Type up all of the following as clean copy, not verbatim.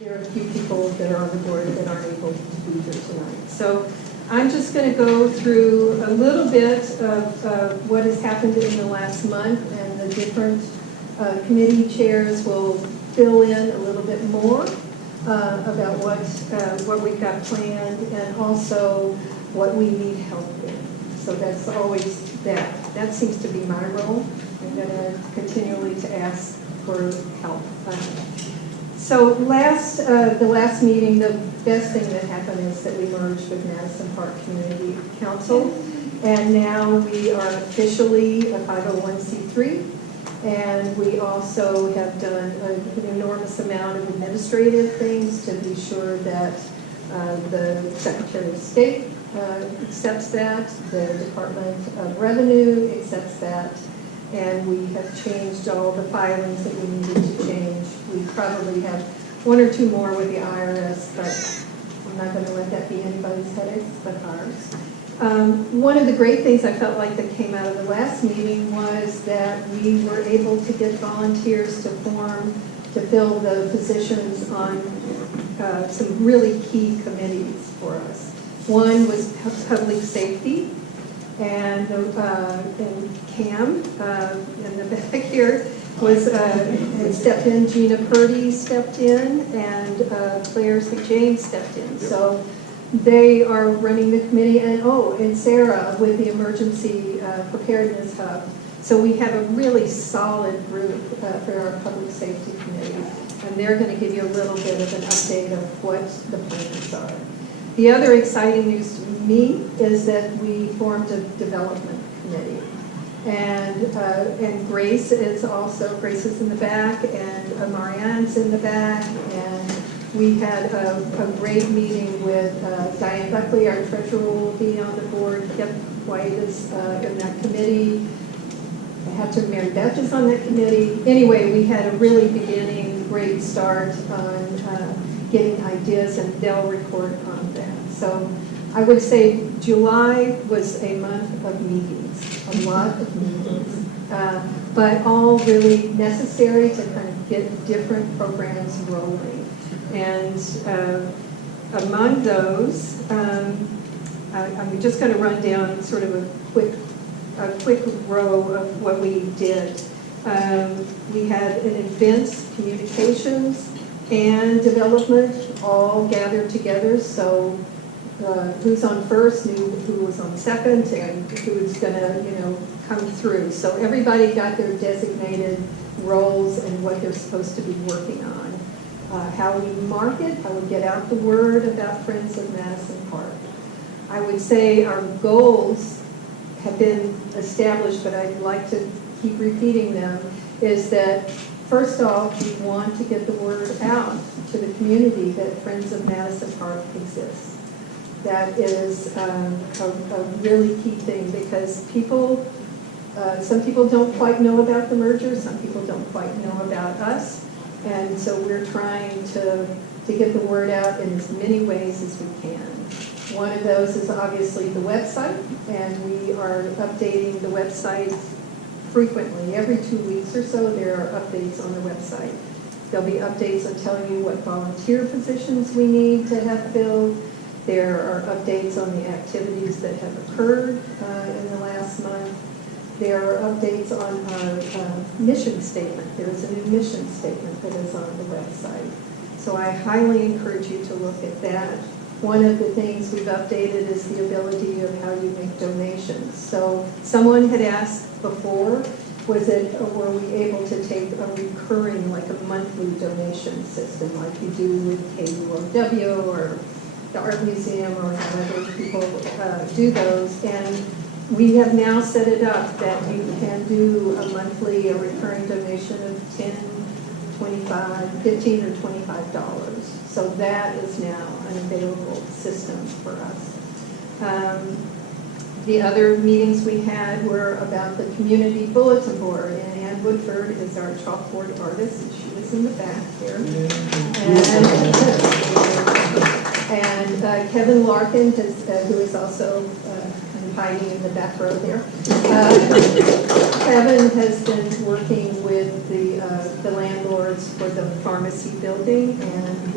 There are a few people that are on the board that aren't able to be here tonight. So I'm just going to go through a little bit of what has happened in the last month, and the different committee chairs will fill in a little bit more about what we've got planned, and also what we need help with. So that's always that. That seems to be my role. I'm going to continually to ask for help. So the last meeting, the best thing that happened is that we merged with Madison Park Community Council, and now we are officially a 501c3, and we also have done an enormous amount of administrative things to be sure that the Secretary of State accepts that, the Department of Revenue accepts that, and we have changed all the filings that we needed to change. We probably have one or two more with the IRS, but I'm not going to let that be anybody's headaches but ours. One of the great things I felt like that came out of the last meeting was that we were able to get volunteers to fill the positions on some really key committees for us. One was public safety, and Cam in the back here had stepped in. Gina Purdy stepped in, and Claire St. James stepped in. So they are running the committee, and Sarah with the Emergency Preparedness Hub. So we have a really solid group for our public safety committee, and they're going to give you a little bit of an update of what the plans are. The other exciting news to me is that we formed a development committee. And Grace is in the back, and Marianne's in the back, and we had a great meeting with Diane Buckley, our treasurer, will be on the board. Kip White is in that committee. I have to Mary Beth is on that committee. Anyway, we had a really great start on getting ideas, and they'll report on that. So I would say July was a month of meetings, a lot of meetings, but all really necessary to kind of get different programs rolling. And among those, I'm just going to run down sort of a quick row of what we did. We had an events, communications, and development all gathered together. So who's on first knew who was on second, and who was going to, come through. So everybody got their designated roles and what they're supposed to be working on. How we market, how we get out the word about Friends of Madison Park. I would say our goals have been established, but I'd like to keep repeating them, is that first off, we want to get the word out to the community that Friends of Madison Park exists. That is a really key thing, because some people don't quite know about the merger, some people don't quite know about us, and so we're trying to get the word out in as many ways as we can. One of those is obviously the website, and we are updating the website frequently. Every 2 weeks or so, there are updates on the website. There'll be updates on telling you what volunteer positions we need to have filled. There are updates on the activities that have occurred in the last month. There are updates on our mission statement. There is a new mission statement that is on the website. So I highly encourage you to look at that. One of the things we've updated is the ability of how you make donations. So someone had asked before, were we able to take a recurring, like a monthly donation system like you do with KUOW or the Art Museum or however people do those. And we have now set it up that you can do a monthly, a recurring donation of $10, $25, $15 or $25. So that is now an available system for us. The other meetings we had were about the community bulletin board, and Ann Woodford is our chalkboard artist, and she was in the back here. And Kevin Larkin, who is also hiding in the back row there. Kevin has been working with the landlords for the pharmacy building, and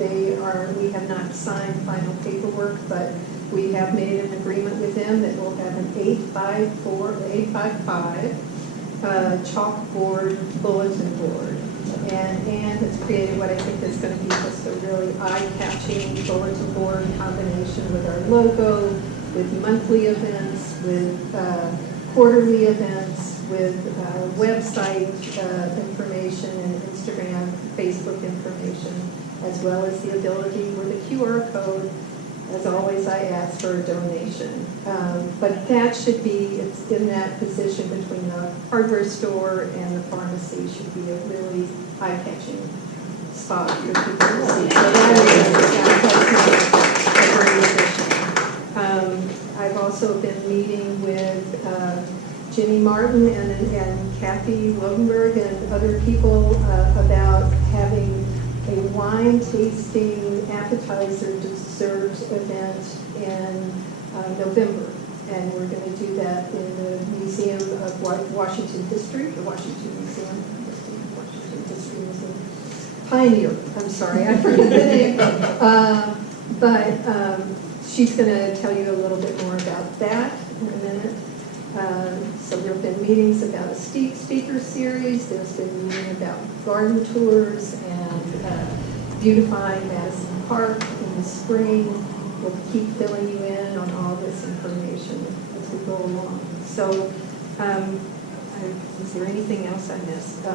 we have not signed final paperwork, but we have made an agreement with them that we'll have an 8x5 chalkboard bulletin board. And Ann has created what I think is going to be just a really eye-catching bulletin board combination with our logo, with monthly events, with quarterly events, with website information and Instagram, Facebook information, as well as the ability with a QR code. As always, I ask for a donation. But that should be, it's in that position between the hardware store and the pharmacy should be a really eye-catching spot for people to see. So that's a great addition. I've also been meeting with Jimmy Martin and Kathy Lodenberg and other people about having a wine tasting appetizer dessert event in November. And we're going to do that in the Museum of Washington History, the Washington Museum, Washington History Museum. Pioneer, I'm sorry, I forget the name. But she's going to tell you a little bit more about that in a minute. So there have been meetings about a speaker series. There's been a meeting about garden tours and beautifying Madison Park in the spring. We'll keep filling you in on all this information as we go along. So is there anything else I missed?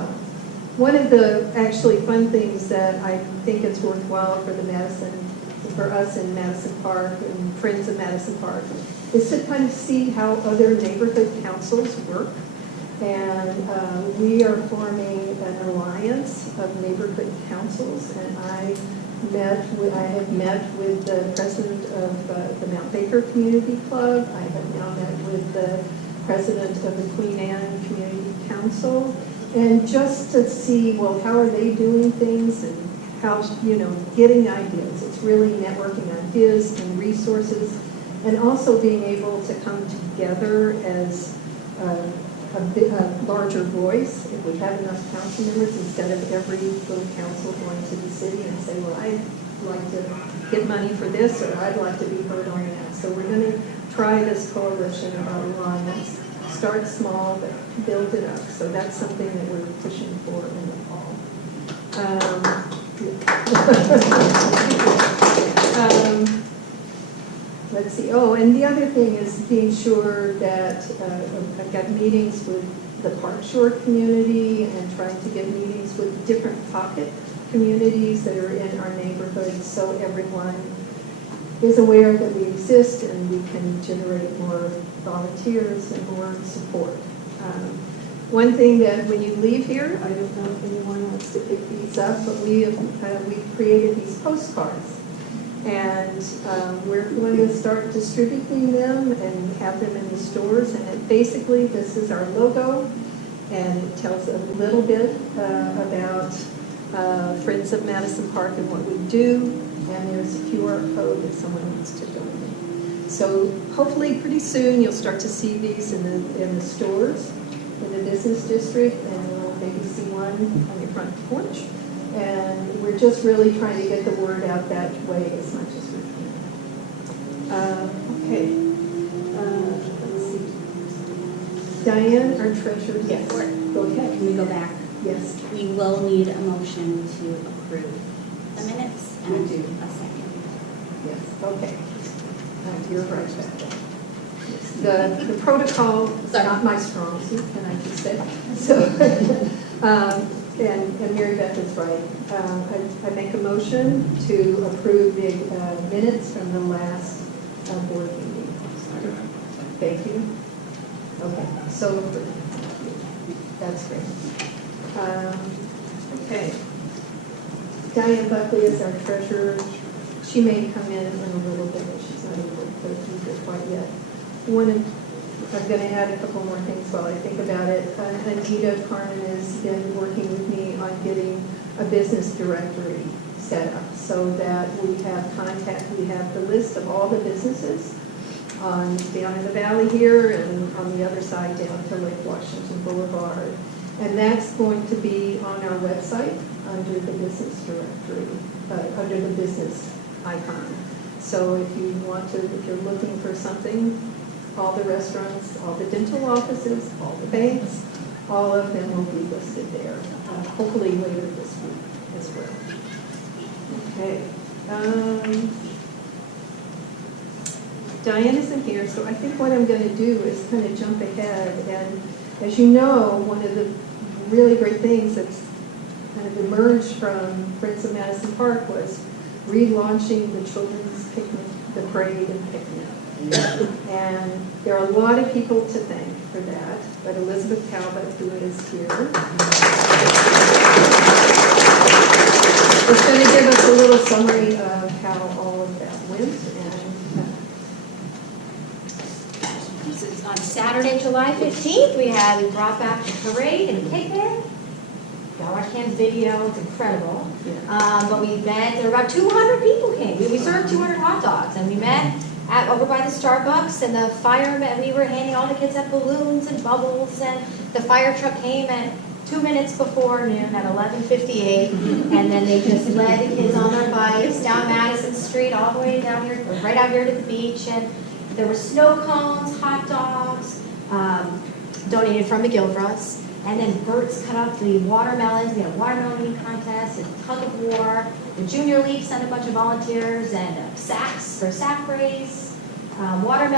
One of the actually fun things that I think is worthwhile for us in Madison Park and Friends of Madison Park is to kind of see how other neighborhood councils work. And we are forming an alliance of neighborhood councils, and I have met with the president of the Mount Baker Community Club. I have now met with the president of the Queen Anne Community Council, and just to see, well, how are they doing things and how, getting ideas. It's really networking ideas and resources, and also being able to come together as a larger voice. If we have enough council members, instead of every little council going to the city and say, well, I'd like to get money for this, or I'd like to be heard on that. So we're going to try this coalition of our alliance. Start small, but build it up. So that's something that we're pushing for in the fall. Let's see. Oh, and the other thing is being sure that I've got meetings with the Park Shore community and trying to get meetings with different pocket communities that are in our neighborhood, so everyone is aware that we exist and we can generate more volunteers and more support. One thing that when you leave here, I don't know if anyone wants to pick these up, but we've created these postcards. And we're going to start distributing them and have them in the stores. And basically, this is our logo, and it tells a little bit about Friends of Madison Park and what we do. And there's a QR code if someone wants to donate. So hopefully, pretty soon, you'll start to see these in the stores, in the business district, and you'll maybe see one on your front porch. And we're just really trying to get the word out that way as much as we can. Okay. Let's see. Diane, our treasurer. Yes. Go ahead. Can we go back? Yes. We will need a motion to approve the minutes and We do. a second. Yes. Okay. You're right back. Yes. The protocol is not my strong suit, can I just say? So. And Mary Beth is right. I make a motion to approve the minutes from the last board meeting. Thank you. Okay, so approved. That's great. Okay. Diane Buckley is our treasurer. She may come in a little bit. She's not able to be here quite yet. I'm going to add a couple more things while I think about it. Anita Carmen has been working with me on getting a business directory set up so that we have the list of all the businesses down in the valley here and on the other side down to Lake Washington Boulevard. And that's going to be on our website under the business directory, under the business icon. So if you want to, if you're looking for something, all the restaurants, all the dental offices, all the banks, all of them will be listed there, hopefully later this week as well. Okay. Diane isn't here, so I think what I'm going to do is kind of jump ahead. And as you know, one of the really great things that's kind of emerged from Friends of Madison Park was relaunching the children's picnic, the parade and picnic. And there are a lot of people to thank for that, but Elizabeth Talbot, who is here, is going to give us a little summary of how all of that went. This is on Saturday, July 15th. We brought back the parade and picnic. Got our cam video. It's incredible. Yeah. But we met. There were about 200 people came. We served 200 hot dogs, and we met over by the Starbucks. And the firemen. We were handing all the kids out balloons and bubbles, and the fire truck came at 2 minutes before noon at 11:58, and then they just led the kids on their bikes down Madison Street all the way down here, right out here to the beach, and there were snow cones, hot dogs, donated from McGilvra's, and then Bert's cut up the watermelons. We had a watermelon eating contest, a tug of war. The Junior League sent a bunch of volunteers, and sacks for sack race, water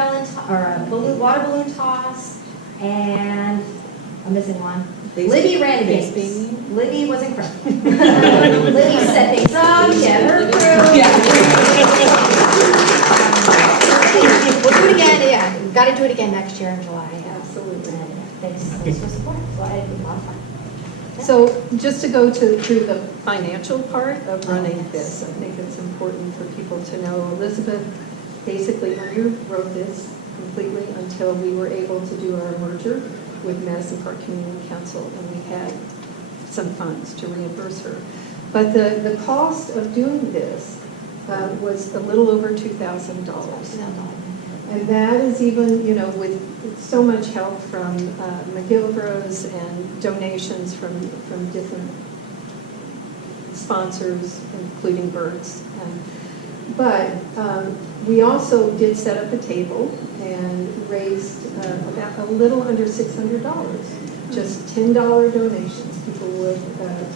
balloon toss, and I'm missing one. Libby ran the games. Libby was incredible. Libby set things up. Yeah, her crew. We'll do it again. Yeah, we've got to do it again next year in July. Absolutely. Thanks for support. So I had a lot of fun. So just to go through the financial part of running this, I think it's important for people to know Elizabeth basically underwrote this completely until we were able to do our merger with Madison Park Community Council, and we had some funds to reimburse her. But the cost of doing this was a little over $2,000. And that is even, you know, with so much help from McGilvra's and donations from different sponsors, including Bert's. But we also did set up a table and raised about a little under $600, just $10 donations. People would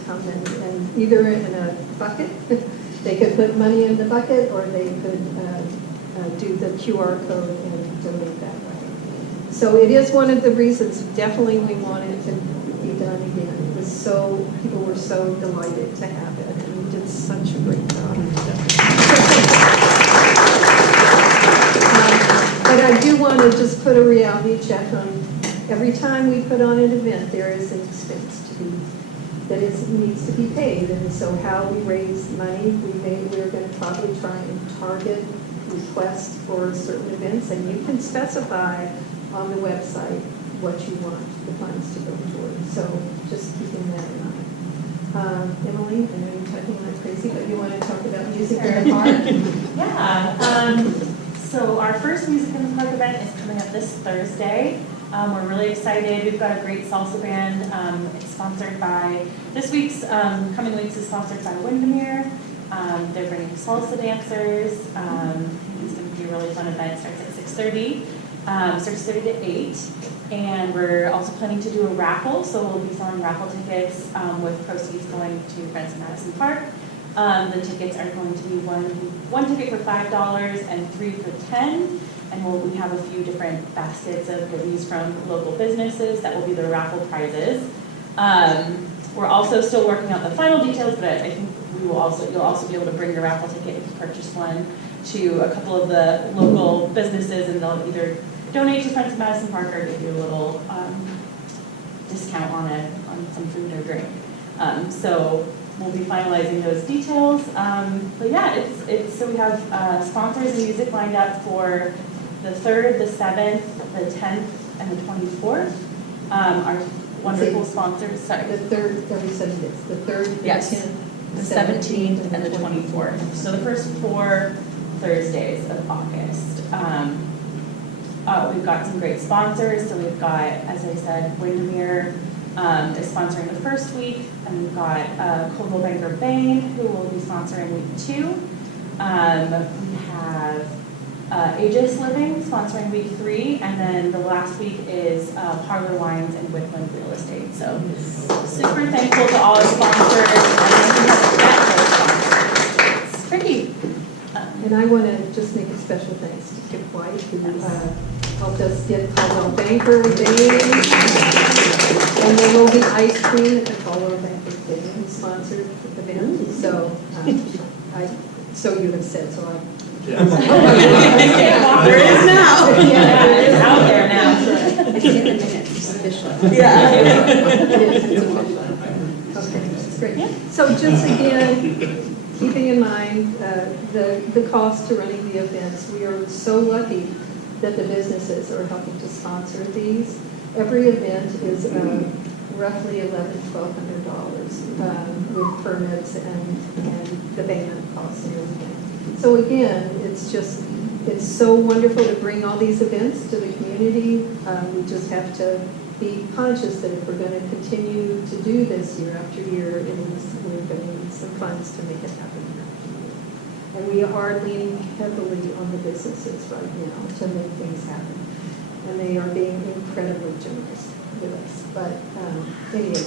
come and either in a bucket, they could put money in the bucket, or they could do the QR code and donate that way. So it is one of the reasons definitely we wanted to be done again. It was so, people were so delighted to have it, and we did such a great job. But I do want to just put a reality check on every time we put on an event, there is an expense to be, that needs to be paid. And so how we raise money, we're going to probably try and target requests for certain events, and you can specify on the website what you want the funds to go towards. So just keeping that in mind. Emily, I know you're talking like crazy, but you want to talk about music in the park? Yeah. So our first Music in the Park event is coming up this Thursday. We're really excited. We've got a great salsa band. It's sponsored by, coming weeks is sponsored by Windermere. They're bringing salsa dancers. It's going to be a really fun event. It starts at 6:30. Starts 6:30 to 8. And we're also planning to do a raffle. So we'll be selling raffle tickets with proceeds going to Friends of Madison Park. The tickets are going to be one ticket for $5 and 3 for $10. And we have a few different baskets of goodies from local businesses that will be the raffle prizes. We're also still working out the final details, but I think you'll also be able to bring your raffle ticket if you purchase one to a couple of the local businesses, and they'll either donate to Friends of Madison Park or give you a little discount on some food or drink. So we'll be finalizing those details. But yeah, so we have sponsors and music lined up for the 3rd, the 7th, the 10th, and the 24th. Our wonderful sponsors. Sorry. The 3rd, every 7 days. The 3rd, Yes. the 10th, The 17th and the 24th. So the first 4 Thursdays of August. We've got some great sponsors. So we've got, as I said, Windermere, is sponsoring the first week, and we've got Coldwell Banker Bain, who will be sponsoring week 2. We have Aegis Living sponsoring week 3, and then the last week is Parlor Wines and Wickland Real Estate. So super thankful to all our sponsors. It's tricky. And I want to just make a special thanks to Kip White, who helped us get Caldwell Banker Day. And there will be ice cream at the Caldwell Banker Day, who sponsored the event. So, so you have said, so I'm. There is now. Yeah, It's out there now. It's in the minutes, it's official. Yeah. It is, it's official. Okay, that's great. So just again, keeping in mind the cost to running the events, we are so lucky that the businesses are helping to sponsor these. Every event is roughly $1,100-$1,200 with permits and the payment costs and everything. So again, it's so wonderful to bring all these events to the community. We just have to be conscious that if we're going to continue to do this year after year, we're going to need some funds to make it happen. And we are leaning heavily on the businesses right now to make things happen. And they are being incredibly generous with us. But anyway,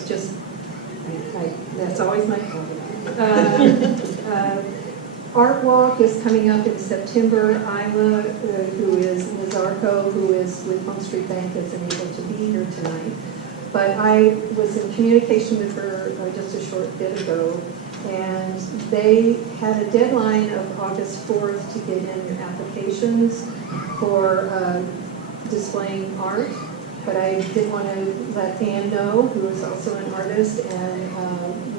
that's always my comment. Art Walk is coming up in September. Isla, who is Ms. Arco, who is with Home Street Bank, isn't able to be here tonight. But I was in communication with her just a short bit ago, and they had a deadline of August 4th to get in your applications for displaying art. But I did want to let Ann know, who is also an artist, and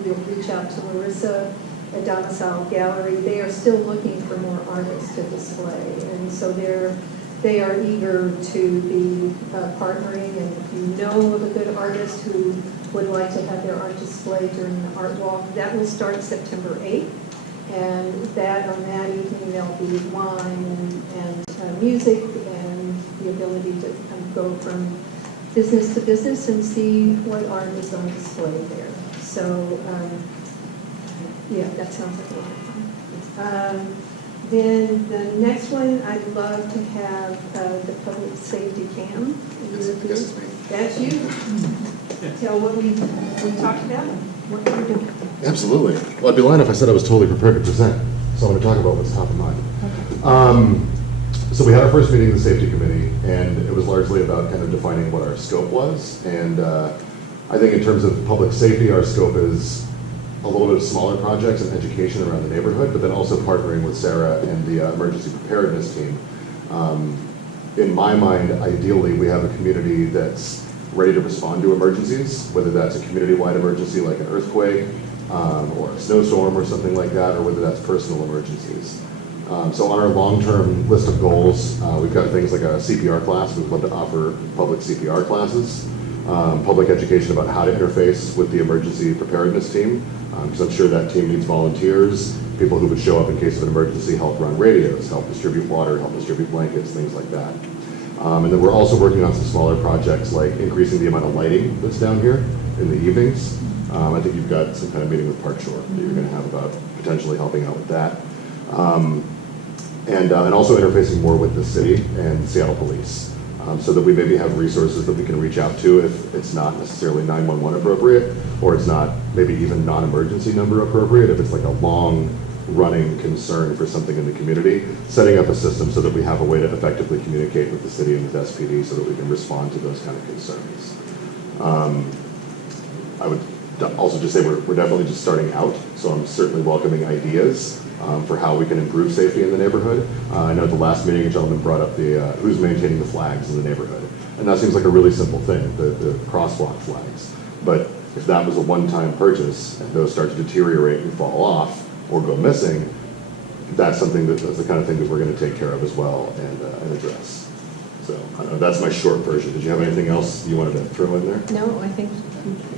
we'll reach out to Larissa at Domicile Gallery. They are still looking for more artists to display, and so they are eager to be partnering. And if you know of a good artist who would like to have their art display during the art walk, that will start September 8th. And on that evening there'll be wine and music and the ability to kind of go from business to business and see what art is on display there. So. Yeah, that sounds like a lot of fun. Then the next one, I'd love to have the public safety cam. That's you. Tell what we talked about and what we're doing. Absolutely. Well, I'd be lying if I said I was totally prepared to present. So I'm going to talk about what's top of mind. So we had our first meeting of the safety committee, and it was largely about kind of defining what our scope was. And I think in terms of public safety, our scope is a little bit of smaller projects and education around the neighborhood, but then also partnering with Sarah and the emergency preparedness team. In my mind, ideally, we have a community that's ready to respond to emergencies, whether that's a community-wide emergency like an earthquake or a snowstorm or something like that, or whether that's personal emergencies. So on our long-term list of goals, we've got things like a CPR class. We'd love to offer public CPR classes, public education about how to interface with the emergency preparedness team, because I'm sure that team needs volunteers, people who would show up in case of an emergency, help run radios, help distribute water, help distribute blankets, things like that. And then we're also working on some smaller projects like increasing the amount of lighting that's down here in the evenings. I think you've got some kind of meeting with Park Shore that you're going to have about potentially helping out with that. And also interfacing more with the city and Seattle Police. So that we maybe have resources that we can reach out to if it's not necessarily 911 appropriate, or it's not maybe even non-emergency number appropriate, if it's like a long-running concern for something in the community, setting up a system so that we have a way to effectively communicate with the city and with SPD so that we can respond to those kind of concerns. I would also just say we're definitely just starting out, so I'm certainly welcoming ideas for how we can improve safety in the neighborhood. I know at the last meeting a gentleman brought up the who's maintaining the flags in the neighborhood. And that seems like a really simple thing, the crosswalk flags. But if that was a one-time purchase and those start to deteriorate and fall off or go missing, that's the kind of thing that we're going to take care of as well and address. So that's my short version. Did you have anything else you wanted to throw in there? No, I think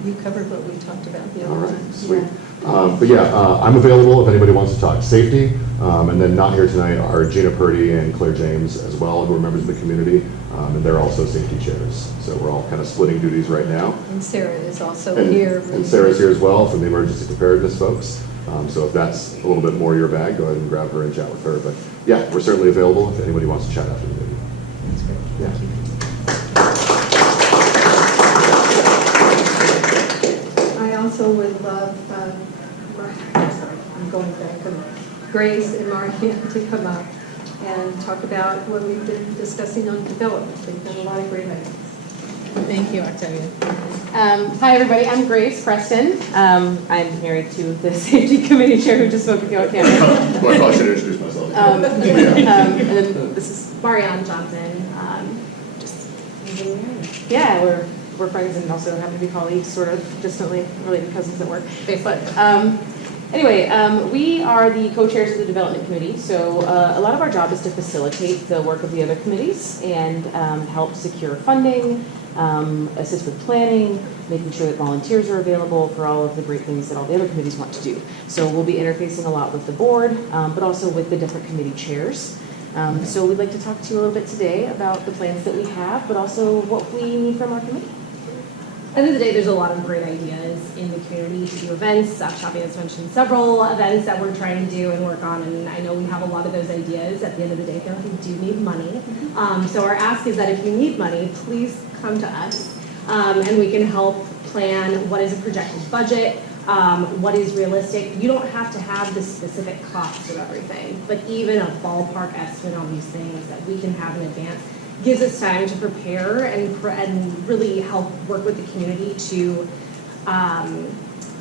you covered what we talked about the All other right, time. sweet. But yeah, I'm available if anybody wants to talk safety. And then not here tonight are Gina Purdy and Claire James as well, who are members of the community. And they're also safety chairs. So we're all kind of splitting duties right now. And Sarah is also And, here. and Sarah's here as well from the emergency preparedness folks. So if that's a little bit more your bag, go ahead and grab her and chat with her. But yeah, we're certainly available if anybody wants to chat after the meeting. That's great. Yeah. Thank you. I also would love, I'm going back, Grace and Marianne to come up and talk about what we've been discussing on development. They've done a lot of great ideas. Thank you, Octavia. Hi, everybody. I'm Grace Preston. I'm married to the safety committee chair who just spoke with you on camera. Well, I probably should introduce myself. And then this is Marianne Johnson, just yeah, we're friends and also happen to be colleagues, sort of distantly related cousins at work. But anyway, we are the co-chairs of the development committee. So a lot of our job is to facilitate the work of the other committees and help secure funding. Assist with planning, making sure that volunteers are available for all of the great things that all the other committees want to do. So we'll be interfacing a lot with the board, but also with the different committee chairs. So we'd like to talk to you a little bit today about the plans that we have, but also what we need from our committee. At the end of the day, there's a lot of great ideas in the community to do events. Shopping has mentioned several events that we're trying to do and work on, and I know we have a lot of those ideas. At the end of the day, though, we do need money. So our ask is that if you need money, please come to us, and we can help plan what is a projected budget, what is realistic. You don't have to have the specific cost of everything, but even a ballpark estimate on these things that we can have in advance gives us time to prepare and really help work with the community to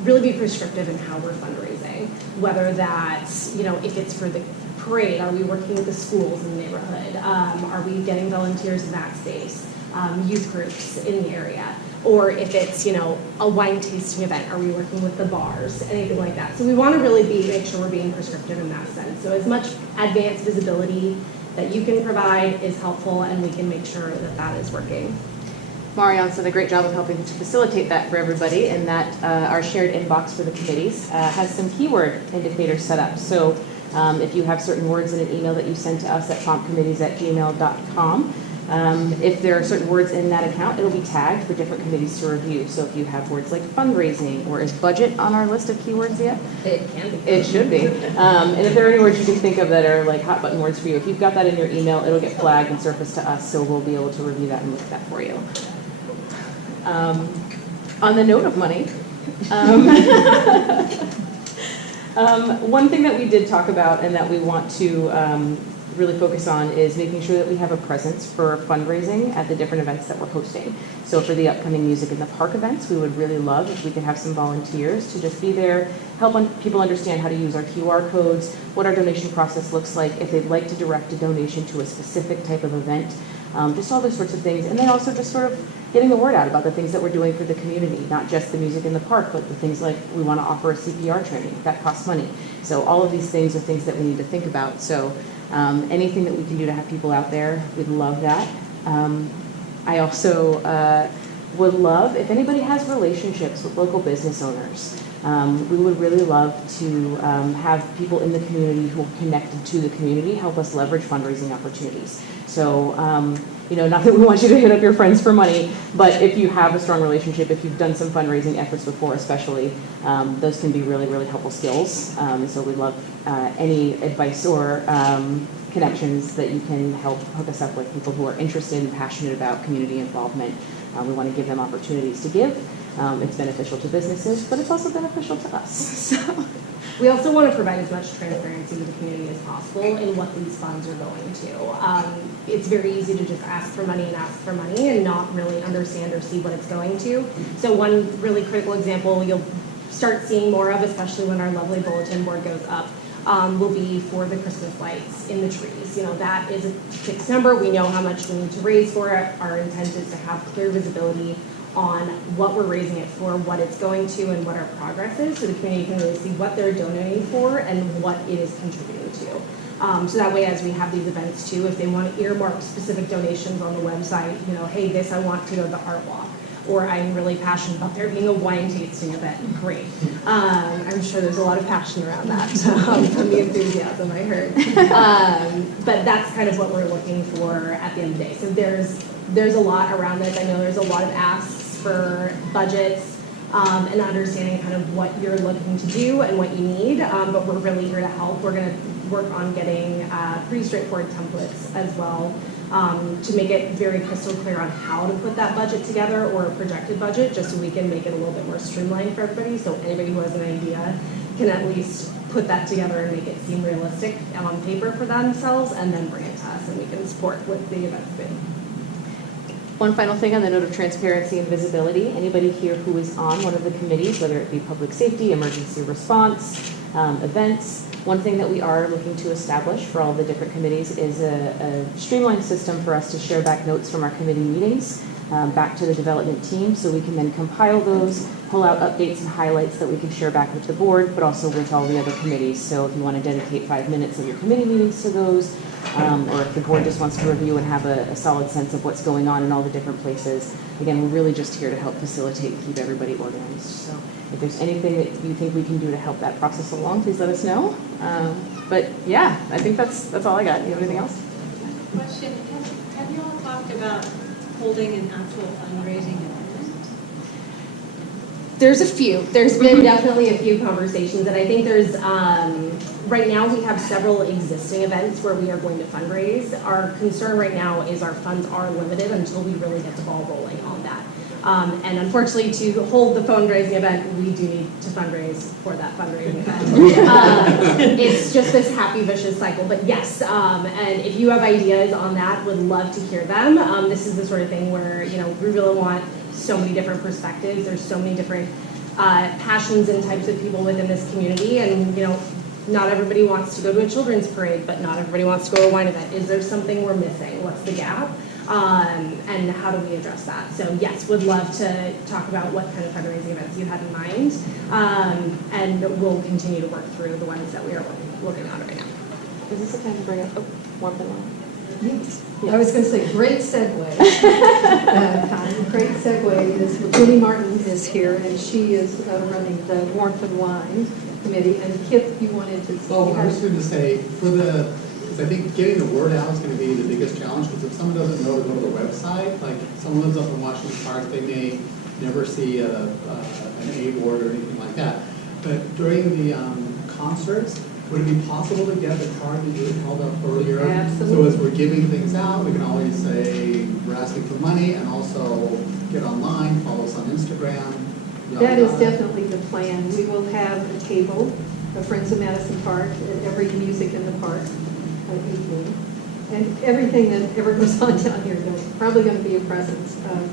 really be prescriptive in how we're fundraising. Whether that's, if it's for the parade, are we working with the schools in the neighborhood? Are we getting volunteers in that space? Youth groups in the area? Or if it's, a wine tasting event, are we working with the bars? Anything like that. So we want to really make sure we're being prescriptive in that sense. So as much advanced visibility that you can provide is helpful, and we can make sure that that is working. Marianne's done a great job of helping to facilitate that for everybody, and that our shared inbox for the committees has some keyword indicators set up. So if you have certain words in an email that you send to us at promptcommittees@gmail.com, if there are certain words in that account, it'll be tagged for different committees to review. So if you have words like fundraising, or is budget on our list of keywords yet? It can be. It should be. And if there are any words you can think of that are like hot button words for you, if you've got that in your email, it'll get flagged and surfaced to us, so we'll be able to review that and look at that for you. On the note of money, one thing that we did talk about and that we want to really focus on is making sure that we have a presence for fundraising at the different events that we're hosting. So for the upcoming Music in the Park events, we would really love if we could have some volunteers to just be there, help people understand how to use our QR codes, what our donation process looks like, if they'd like to direct a donation to a specific type of event, just all those sorts of things. And then also just sort of getting the word out about the things that we're doing for the community, not just the Music in the Park, but the things like we want to offer a CPR training. That costs money. So all of these things are things that we need to think about. So anything that we can do to have people out there, we'd love that. I also would love, if anybody has relationships with local business owners, we would really love to have people in the community who are connected to the community help us leverage fundraising opportunities. So, not that we want you to hit up your friends for money, but if you have a strong relationship, if you've done some fundraising efforts before especially, those can be really, really helpful skills. So we'd love any advice or connections that you can help hook us up with people who are interested and passionate about community involvement. We want to give them opportunities to give. It's beneficial to businesses, but it's also beneficial to us. So. We also want to provide as much transparency to the community as possible in what these funds are going to. It's very easy to just ask for money and not really understand or see what it's going to. So one really critical example you'll start seeing more of, especially when our lovely bulletin board goes up, will be for the Christmas lights in the trees. That is a fixed number. We know how much we need to raise for it. Our intent is to have clear visibility on what we're raising it for, what it's going to, and what our progress is, so the community can really see what they're donating for and what it is contributing to. So that way, as we have these events too, if they want to earmark specific donations on the website, you know, hey, this I want to go to the art walk, or I'm really passionate about there being a wine tasting event, great. I'm sure there's a lot of passion around that, from the enthusiasm I heard. But that's kind of what we're looking for at the end of the day. So there's a lot around this. I know there's a lot of asks for budgets, and understanding kind of what you're looking to do and what you need, but we're really here to help. We're going to work on getting pretty straightforward templates as well, to make it very crystal clear on how to put that budget together, or a projected budget, just so we can make it a little bit more streamlined for everybody, so anybody who has an idea can at least put that together and make it seem realistic on paper for themselves, and then bring it to us and we can support with the events bid. One final thing on the note of transparency and visibility. Anybody here who is on one of the committees, whether it be public safety, emergency response, events, one thing that we are looking to establish for all the different committees is a streamlined system for us to share back notes from our committee meetings back to the development team, so we can then compile those, pull out updates and highlights that we can share back with the board, but also with all the other committees. So if you want to dedicate 5 minutes of your committee meetings to those, or if the board just wants to review and have a solid sense of what's going on in all the different places. Again, we're really just here to help facilitate and keep everybody organized. So if there's anything that you think we can do to help that process along, please let us know. But yeah, I think that's all I got. You have anything else? Question, have you all talked about holding an actual fundraising event? There's a few. There's been definitely a few conversations, and I think there's, right now we have several existing events where we are going to fundraise. Our concern right now is our funds are limited until we really get the ball rolling on that. And unfortunately, to hold the fundraising event, we do need to fundraise for that fundraising event. It's just this happy, vicious cycle. But yes, and if you have ideas on that, would love to hear them. This is the sort of thing where, you know, we really want so many different perspectives. There's so many different passions and types of people within this community. And, you know, not everybody wants to go to a children's parade, but not everybody wants to go to a wine event. Is there something we're missing? What's the gap? And how do we address that? So yes, would love to talk about what kind of fundraising events you had in mind, and we'll continue to work through the ones that we are working on right now. Is this the time to bring up one thing? Yes. I was going to say, great segue. Connie, great segue is Jenny Martin is here, and she is running the Warmth and Wine Committee. And Kip, you wanted to say? Oh, I was going to say, because I think getting the word out is going to be the biggest challenge, because if someone doesn't know to go to the website, like someone lives up in Washington Park, they may never see an A board or anything like that. But during the concerts, would it be possible to get the card that you held up earlier? Absolutely. So as we're giving things out, we can always say we're asking for money, and also get online, follow us on Instagram. That is definitely the plan. We will have a table of Friends of Madison Park at every Music in the Park evening. And everything that ever goes on down here, there's probably going to be a presence of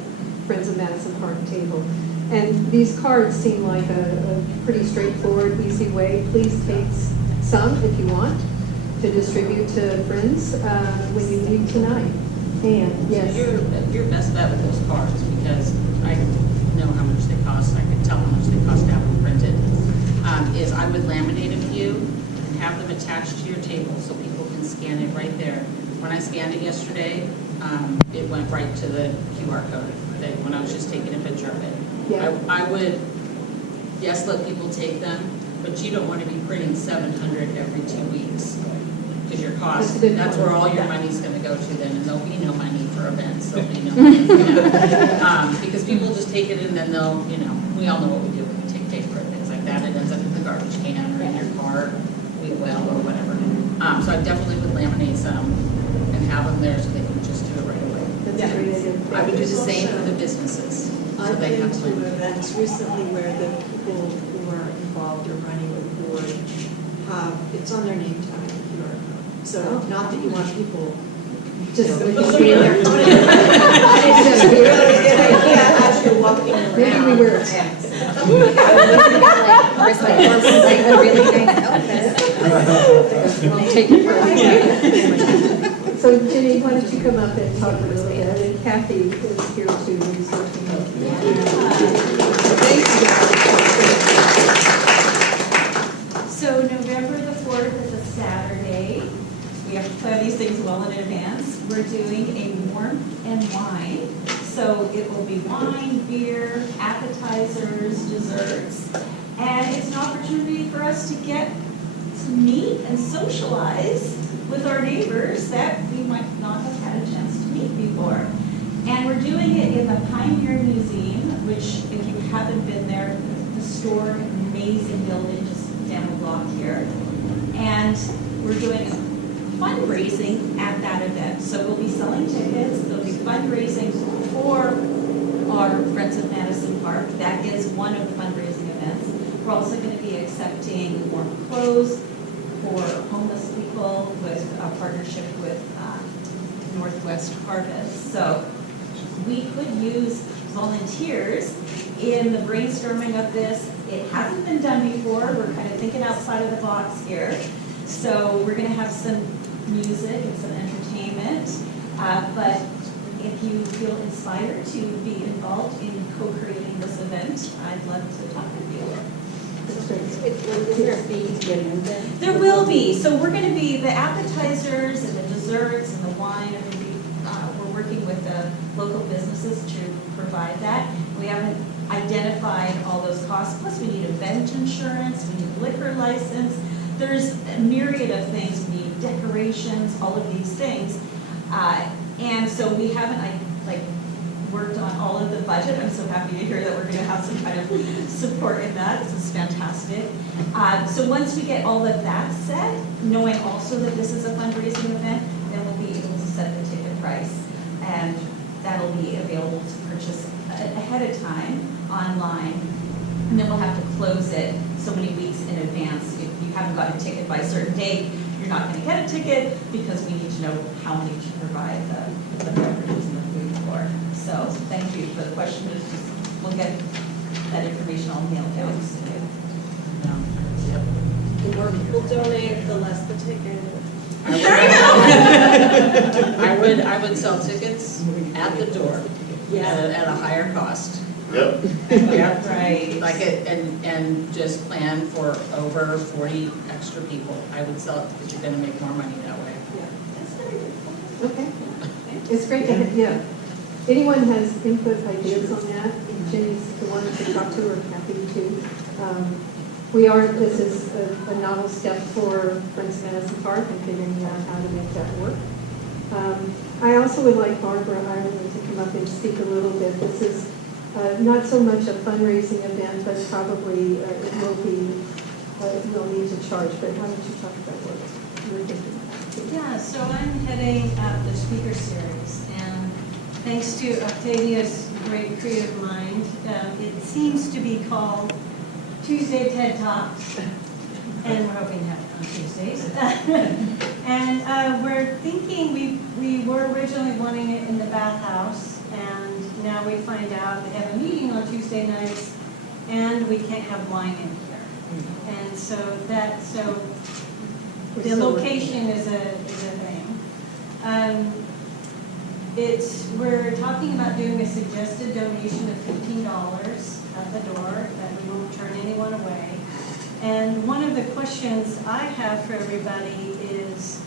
Friends of Madison Park table. And these cards seem like a pretty straightforward, easy way. Please take some if you want to distribute to friends when you leave tonight. And yes. So your best bet with those cards, because I know how much they cost, I can tell how much they cost to have them printed, is I would laminate a few and have them attached to your table so people can scan it right there. When I scanned it yesterday, it went right to the QR code thing when I was just taking a picture of it. Yeah. I would, yes, let people take them, but you don't want to be printing 700 every 2 weeks. Because your cost, that's where all your money's going to go to then, and there'll be no money for events, there'll be no money, because people just take it and then they'll, we all know what we do when we take paper and things like that, it ends up in the garbage can or in your car, or whatever. So I definitely would laminate some and have them there so they can just do it right away. That's a great idea. I would do the same for the businesses. So I've they been have to events recently where the people who are involved or running with the board have, it's on their name tag, QR code. So not that you want people just looking in their phone. As you're walking around. Maybe we wear a hat. So Jenny, why don't you come up and talk a little bit, and Kathy is here too, who's working with me. Thank you, guys. So November the 4th is a Saturday. We have to plan these things well in advance. We're doing a warmth and wine. So it will be wine, beer, appetizers, desserts. And it's an opportunity for us to get to meet and socialize with our neighbors that we might not have had a chance to meet before. And we're doing it in the Pioneer Museum, which if you haven't been there, historic, amazing building just down the block here. And we're doing fundraising at that event. So we'll be selling tickets, there'll be fundraising for our Friends of Madison Park. That is one of the fundraising events. We're also going to be accepting warm clothes for homeless people with a partnership with Northwest Harvest. So we could use volunteers in the brainstorming of this. It hasn't been done before. We're kind of thinking outside of the box here. So we're going to have some music and some entertainment. But if you feel inspired to be involved in co-creating this event, I'd love to talk with you. Is there a fee to get in there? There will be. So we're going to be the appetizers and the desserts and the wine. We're working with the local businesses to provide that. We haven't identified all those costs. Plus, we need event insurance. We need liquor license. There's a myriad of things. We need decorations, all of these things. And so we haven't worked on all of the budget. I'm so happy to hear that we're going to have some kind of support in that. This is fantastic. So once we get all of that set, knowing also that this is a fundraising event, then we'll be able to set the ticket price. And that'll be available to purchase ahead of time online. And then we'll have to close it so many weeks in advance. If you haven't got a ticket by a certain date, you're not going to get a ticket because we need to know how many to provide the beverages and the food for. So thank you for the question. We'll get that information all mailed out soon. The more people donate, the less the ticket. I would sell tickets at the door at a higher cost. Yep. Yeah, Right. Like it, and just plan for over 40 extra people. I would sell it because you're going to make more money that way. Okay. It's great to have, yeah. Anyone has input, ideas on that? Jenny's the one to talk to, or Kathy too. This is a novel step for Friends of Madison Park and figuring out how to make that work. I also would like Barbara Ireland to come up and speak a little bit. This is not so much a fundraising event, but probably it will be, we'll need to charge, but why don't you talk about what you're thinking about? Yeah, so I'm heading up the speaker series, and thanks to Octavia's great creative mind, it seems to be called Tuesday TED Talks, and we're hoping to have it on Tuesdays. And we're thinking, we were originally wanting it in the bathhouse, and now we find out they have a meeting on Tuesday nights, and we can't have wine in here. And so the location is a thing. We're talking about doing a suggested donation of $15 at the door, that we won't turn anyone away. And one of the questions I have for everybody is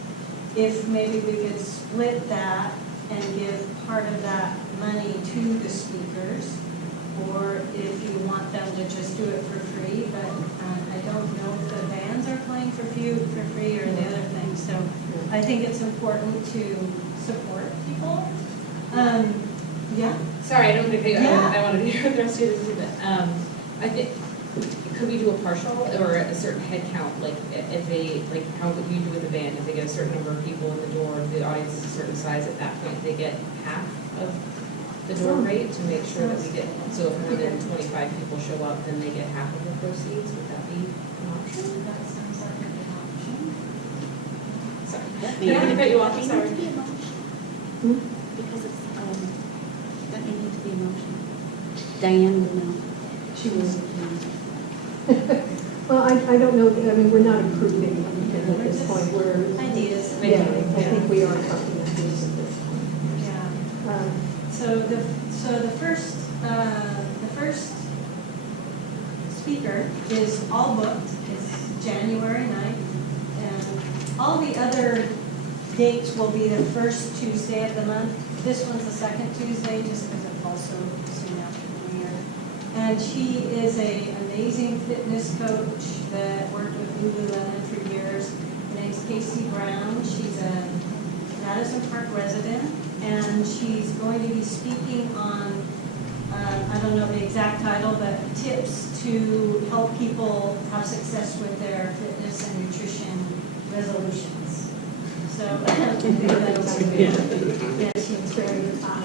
if maybe we could split that and give part of that money to the speakers, or if you want them to just do it for free, but I don't know if the bands are playing for free or the other things. So I think it's important to support people. Yeah. Sorry, I don't think Yeah. I want to be here the rest of you, but I think, could we do a partial or a certain head count? Like if they, like how would you do with the band? If they get a certain number of people in the door, the audience is a certain size, at that point they get half of the door rate to make sure that we get, so if more than 25 people show up, then they get half of the proceeds. Would that be an option? That sounds like a good option. Sorry. Yeah, I cut you off, It sorry. needs to be a motion. Because it's, that may need to be a motion. Diane would know. She was. Well, I don't know, I mean, we're not approving anything at this point. We're, Ideas. yeah, I think we are talking ideas at this point. Yeah. Um, So the first speaker is all booked. It's January 9th. And all the other dates will be the first Tuesday of the month. This one's the second Tuesday, just because it's also soon after the New Year. And she is an amazing fitness coach that worked with Lululemon for years. Her name's Casey Brown. She's a Madison Park resident, and she's going to be speaking on, I don't know the exact title, but tips to help people have success with their fitness and nutrition resolutions. So, that'll be good. Yeah, she's very fun.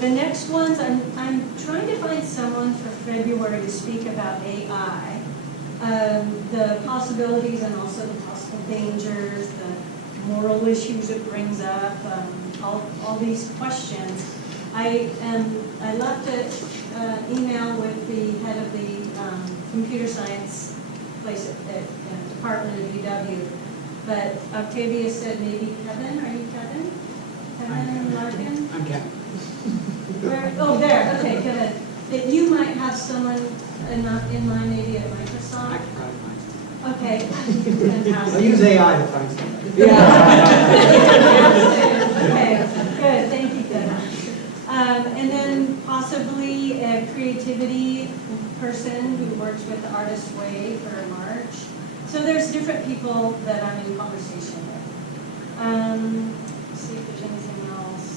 The next ones, I'm trying to find someone for February to speak about AI. The possibilities and also the possible dangers, the moral issues it brings up, all these questions. I left an email with the head of the computer science place at Department of UW, but Octavia said maybe Kevin, are you Kevin? Kevin Larkin? I'm Kevin. Where, oh, there, okay, good. That you might have someone in mind, maybe at Microsoft? I can probably find Okay, it. fantastic. I'll use AI to find somebody. Okay, good, thank you, Kevin. And then possibly a creativity person who works with Artist Way for March. So there's different people that I'm in conversation with. Let's see if there's anything else.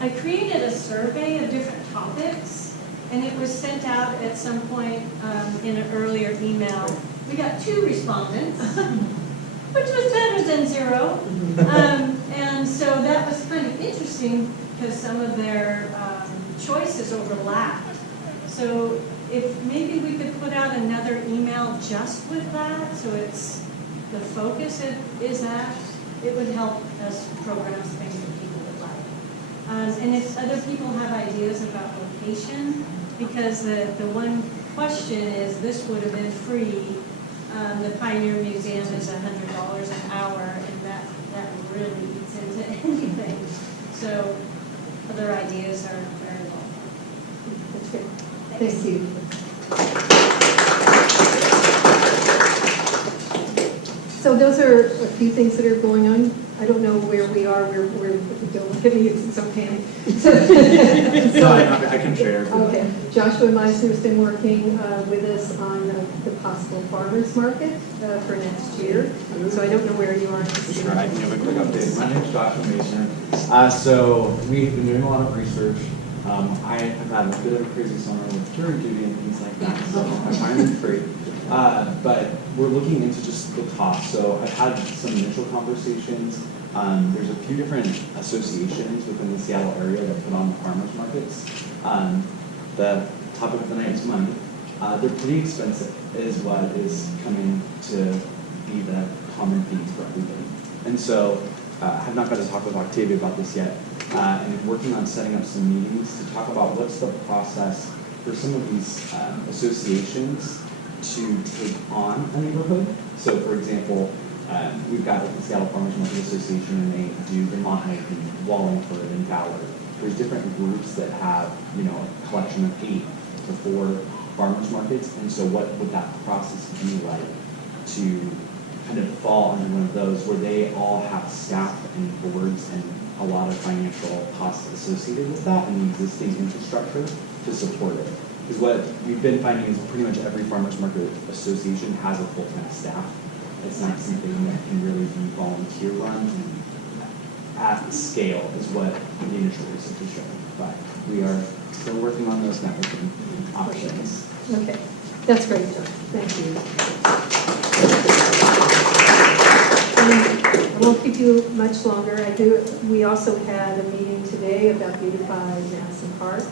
I created a survey of different topics, and it was sent out at some point in an earlier email. We got 2 respondents, which was better than 0. And so that was kind of interesting because some of their choices overlapped. So if maybe we could put out another email just with that, so it's the focus is that, it would help us program things that people would like. And if other people have ideas about location, because the one question is, this would have been free. The Pioneer Museum is $100 an hour, and that really eats into anything. So other ideas are very welcome. That's good. Thank you. So those are a few things that are going on. I don't know where we are. Don't look at me, it's so panic. No, I can share. Okay. Joshua Meisner's been working with us on the possible farmers market for next year. So I don't know where you are. Sure, I can give a quick update. My name is Joshua Meisner. So we've been doing a lot of research. I have had a bit of a crazy summer with jury duty and things like that, so I'm finally free. But we're looking into just the cost. So I've had some initial conversations. There's a few different associations within the Seattle area that put on the farmers markets. The topic of the night is money. They're pretty expensive, is what is coming to be the common theme for everybody. And so I have not got to talk with Octavia about this yet. And I'm working on setting up some meetings to talk about what's the process for some of these associations to take on a neighborhood. So for example, we've got the Seattle Farmers Market Association, and they do Vermont Hike and Wallingford and Ballard. There's different groups that have, a collection of 8 to 4 farmers markets, and so what would that process be like to kind of fall under one of those where they all have staff and boards and a lot of financial costs associated with that and the existing infrastructure to support it? Because what we've been finding is pretty much every farmers market association has a full-time staff. It's not something that can really be volunteer run at scale is what the initial research is showing. But we are still working on those networking options. Okay, that's great, John. Thank you. I won't keep you much longer. We also had a meeting today about Beautify Madison Park.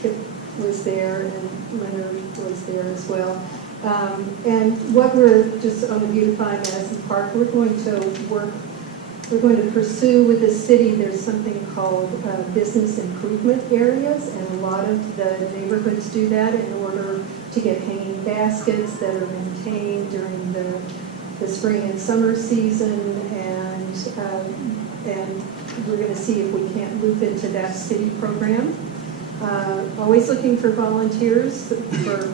Kip was there and Leonard was there as well. And what we're just on the Beautify Madison Park, we're going to pursue with the city. There's something called business improvement areas, and a lot of the neighborhoods do that in order to get hanging baskets that are maintained during the the spring and summer season, and we're going to see if we can't loop into that city program. Always looking for volunteers for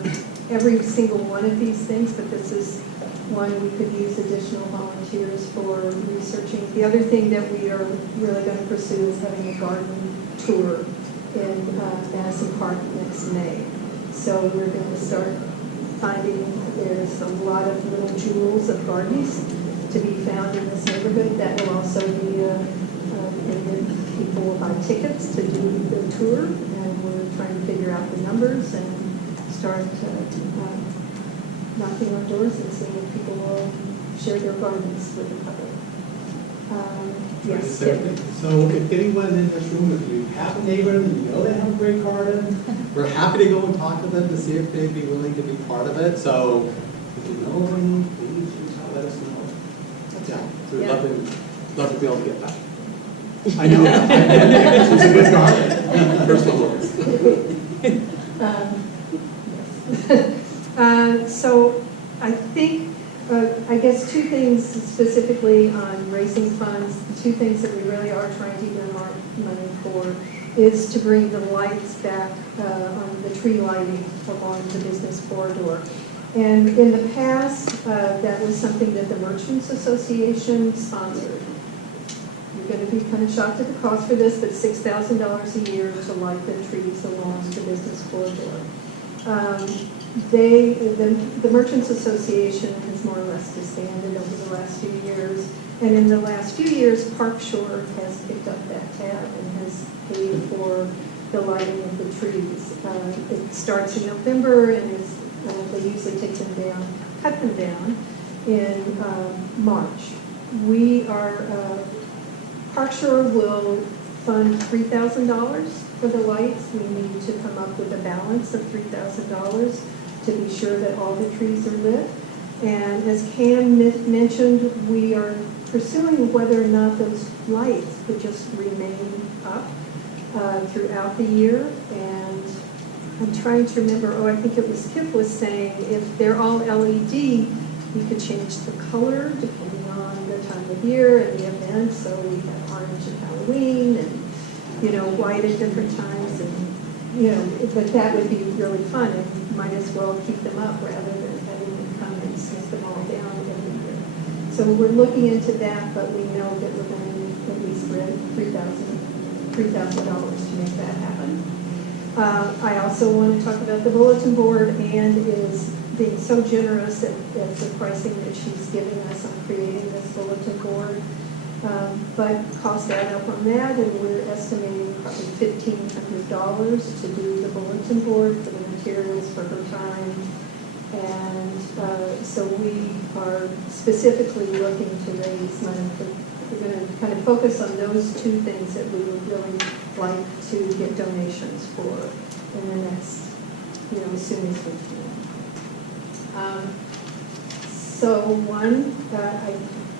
every single one of these things, but this is one we could use additional volunteers for researching. The other thing that we are really going to pursue is having a garden tour in Madison Park next May. So we're going to start finding there's a lot of little jewels of gardens to be found in this neighborhood. That will also be and then people will buy tickets to do the tour, and we're trying to figure out the numbers and start knocking on doors and seeing if people will share their gardens with the public. Yes. Tim? So if anyone in this room, if you have a neighbor and you know they have a great garden, we're happy to go and talk to them to see if they'd be willing to be part of it. So if you know of any, please reach out, let us know. Yeah, so we'd love to be able to get that. I know. It's a good garden. First of all. So I think, I guess two things specifically on raising funds, the two things that we really are trying to earmark money for is to bring the lights back on the tree lighting along the business corridor. And in the past, that was something that the Merchants Association sponsored. You're going to be kind of shocked at the cost for this, but $6,000 a year to light the trees along the business corridor. The Merchants Association has more or less disbanded over the last few years, and in the last few years, Park Shore has picked up that tab and has paid for the lighting of the trees. It starts in November, and they usually take them down, cut them down in March. We are, Park Shore will fund $3,000 for the lights. We need to come up with a balance of $3,000 to be sure that all the trees are lit. And as Cam mentioned, we are pursuing whether or not those lights could just remain up throughout the year. And I'm trying to remember, I think it was Kip was saying, if they're all LED, you could change the color depending on the time of year and the event. So we have orange at Halloween and, white at different times. And, but that would be really fun. And you might as well keep them up rather than having them come and snip them all down every year. So we're looking into that, but we know that we're going to need at least $3,000 to make that happen. I also want to talk about the bulletin board. Ann is being so generous at the pricing that she's giving us on creating this bulletin board. But cost add up on that, and we're estimating probably $1,500 to do the bulletin board for the materials for her time. And so we are specifically looking to raise money. We're going to kind of focus on those two things that we would really like to get donations for in the next, as soon as we can. I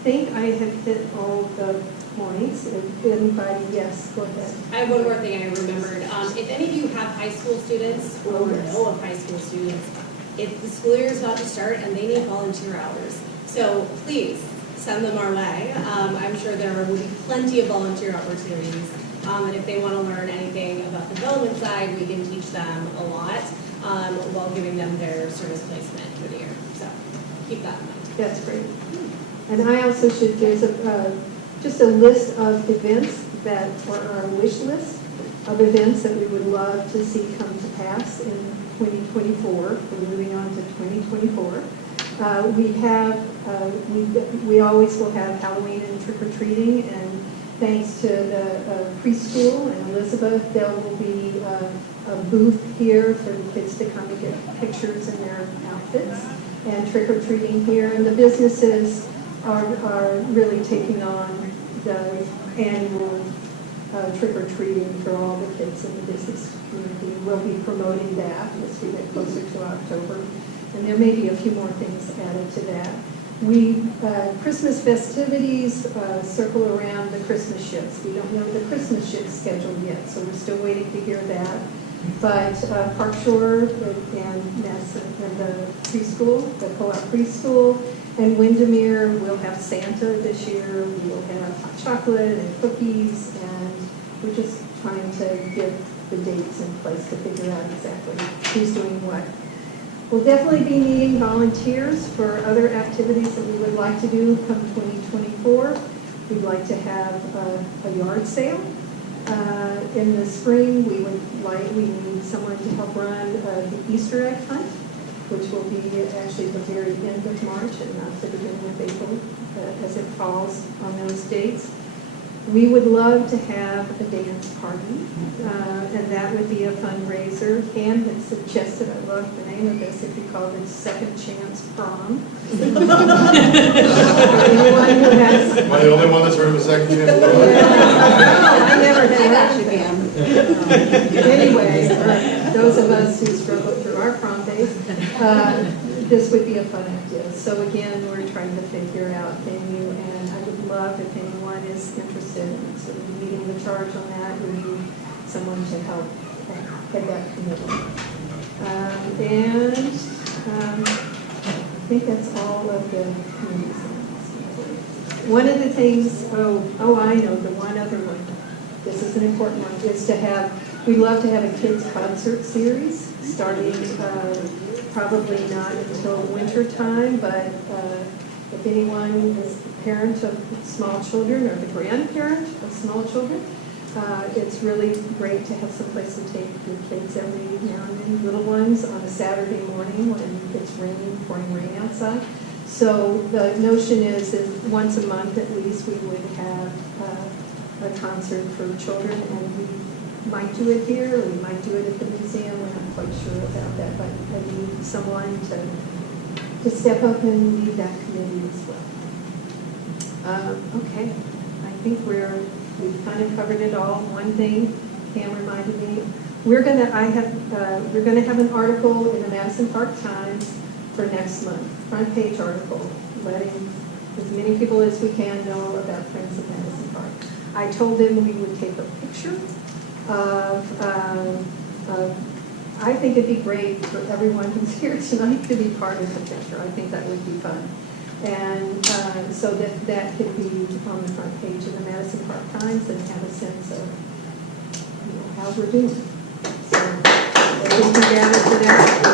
think I have hit all the points. If anybody, yes, go ahead. I have one more thing I remembered. If any of you have high school students or know of high school students, if the school year is about to start and they need volunteer hours, so please send them our way. I'm sure there will be plenty of volunteer opportunities. And if they want to learn anything about the development side, we can teach them a lot while giving them their service placement for the year. So keep that in mind. That's great. And I also should, there's just a list of events that are our wish list of events that we would love to see come to pass in 2024. We're moving on to 2024. We always will have Halloween and trick-or-treating, and thanks to the preschool and Elizabeth, there will be a booth here for the kids to come and get pictures in their outfits and trick-or-treating here. And the businesses are really taking on the annual trick-or-treating for all the kids in the business community. We'll be promoting that as we get closer to October. And there may be a few more things added to that. Christmas festivities circle around the Christmas ships. We don't know the Christmas ship schedule yet, so we're still waiting to hear that. But Park Shore and Madison and the preschool, the co-op preschool, And Windermere will have Santa this year, we will have hot chocolate and cookies, and we're just trying to get the dates in place to figure out exactly who's doing what. We'll definitely be needing volunteers for other activities that we would like to do come 2024. We'd like to have a yard sale. In the spring, we need someone to help run the Easter egg hunt, which will be actually the very end of March and not the beginning of April, as it falls on those dates. We would love to have a dance party, and that would be a fundraiser. Cam had suggested, I love the name of this, if you call it Second Chance Prom. Anyone who has... Am I the only one that's heard of a second chance? No, I never had that. Anyway, those of us who struggled through our prom days, this would be a fun idea. So again, we're trying to figure out venue, and I would love if anyone is interested in sort of leading the charge on that. We need someone to help head that committee. I think that's all of the committees. One of the things, I know, the one other one, this is an important one, is to have, we'd love to have a kids concert series starting probably not until winter time, but if anyone is the parent of small children or the grandparent of small children, it's really great to have some place to take your kids every now and then, little ones, on a Saturday morning when it's raining, pouring rain outside. So the notion is once a month at least we would have a concert for children, and we might do it here, or we might do it at the museum. We're not quite sure about that, but I need someone to step up and lead that committee as well. Okay, I think we've kind of covered it all. One thing Pam reminded me, we're gonna have an article in the Madison Park Times for next month, front page article, letting as many people as we can know about Friends of Madison Park. I told them we would take a picture of I think it'd be great for everyone who's here tonight to be part of the picture. I think that would be fun. And so that could be on the front page of the Madison Park Times and have a sense of how we're doing. So we can gather for that.